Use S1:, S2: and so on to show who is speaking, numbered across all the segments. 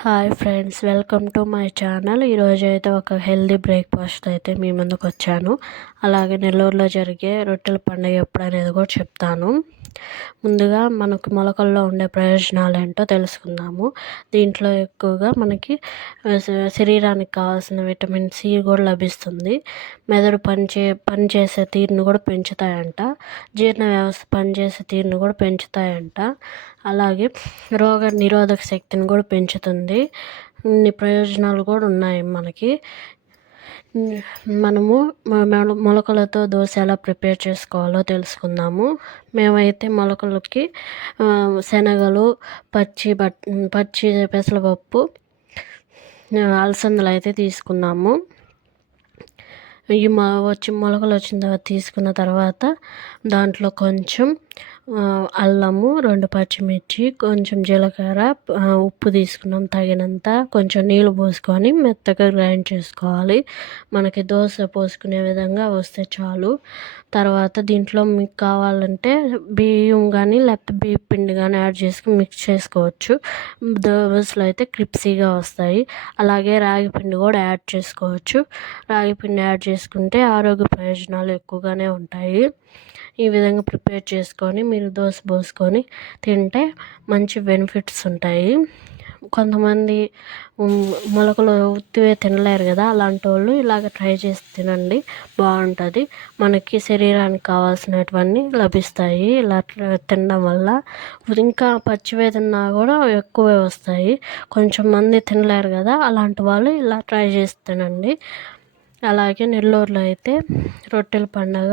S1: Hi friends welcome to my channel ఈరోజు అయితే ఒక హెల్దీ బ్రేక్ఫాస్ట్ అయితే మీ ముందుకు వచ్చాను అలాగే నెల్లూరులో జరిగే రొట్టెల పండుగ ఎప్పుడు అనేది కూడా చెప్తాను. ముందుగా మనకు మొలకల్లో ఉండే ప్రయోజనాలు ఏంటో తెలుసుకుందాము. దీంట్లో ఎక్కువగా మనకి శరీరానికి కావాల్సిన విటమిన్ సి కూడా లభిస్తుంది. మెదడు పనిచే పనిచేసే తీరును కూడా పెంచుతాయంట. జీర్ణ వ్యవస్థ పనిచేసే తీరును కూడా పెంచుతాయంట. అలాగే రోగ నిరోధక శక్తిని కూడా పెంచుతుంది. ఇన్ని ప్రయోజనాలు కూడా ఉన్నాయి మనకి. మనము మొలకలతో దోశ ఎలా ప్రిపేర్ చేసుకోవాలో తెలుసుకుందాము. మేమైతే మొలకలకి శనగలు పచ్చి బట్ పచ్చి పెసరపప్పు అలసందలు అయితే తీసుకున్నాము. ఈ వచ్చి మొలకలు వచ్చిన తర్వాత తీసుకున్న తర్వాత దాంట్లో కొంచెం అల్లము రెండు పచ్చిమిర్చి కొంచెం జీలకర్ర ఉప్పు తీసుకున్నాం తగినంత కొంచెం నీళ్ళు పోసుకొని మెత్తగా గ్రైండ్ చేసుకోవాలి. మనకి దోశ పోసుకునే విధంగా వస్తే చాలు. తర్వాత దీంట్లో మీకు కావాలంటే బియ్యం కానీ లేకపోతే బియ్య పిండి కానీ యాడ్ చేసుకుని మిక్స్ చేసుకోవచ్చు. దోశలు అయితే క్రిప్సీగా వస్తాయి. అలాగే రాగి పిండి కూడా యాడ్ చేసుకోవచ్చు. రాగి పిండి యాడ్ చేసుకుంటే ఆరోగ్య ప్రయోజనాలు ఎక్కువగానే ఉంటాయి. ఈ విధంగా ప్రిపేర్ చేసుకొని మీరు దోశ పోసుకొని తింటే మంచి బెనిఫిట్స్ ఉంటాయి. కొంతమంది మొలకలు ఉత్తివే తినలేరు కదా అలాంటి వాళ్ళు ఇలాగ ట్రై చేసి తినండి బాగుంటుంది. మనకి శరీరానికి కావాల్సినటువన్నీ లభిస్తాయి. ఇలా తినడం వల్ల ఇంకా పచ్చివే తిన్నా కూడా ఎక్కువే వస్తాయి. కొంచెం మంది తినలేరు కదా అలాంటి వాళ్ళు ఇలా ట్రై చేసి తినండి. అలాగే నెల్లూరులో అయితే రొట్టెల పండగ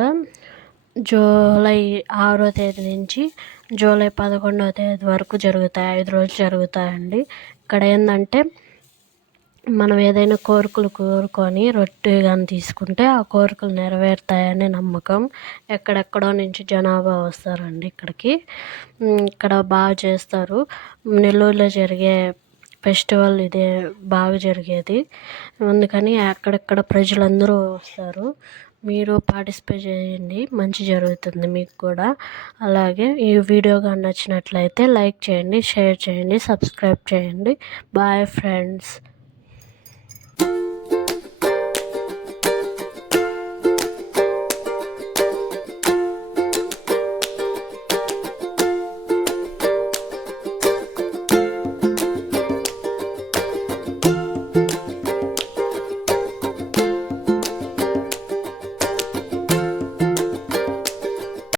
S1: జూలై ఆరో తేదీ నుంచి జూలై పదకొండవ తేదీ వరకు జరుగుతాయి ఐదు రోజులు జరుగుతాయండి. ఇక్కడ ఏంటంటే మనం ఏదైనా కోరికలు కోరుకొని రొట్టె కానీ తీసుకుంటే ఆ కోరికలు నెరవేరుతాయనే నమ్మకం ఎక్కడెక్కడో నుంచి జనాభా వస్తారండి ఇక్కడికి. ఇక్కడ బాగా చేస్తారు. నెల్లూరులో జరిగే ఫెస్టివల్ ఇదే బాగా జరిగేది. అందుకని అక్కడక్కడ ప్రజలందరూ వస్తారు. మీరు పార్టిసిపేట్ చేయండి. మంచి జరుగుతుంది మీకు కూడా. అలాగే ఈ వీడియో కానీ నచ్చినట్లయితే లైక్ చేయండి షేర్ చేయండి సబ్స్క్రైబ్ చేయండి. Bye friends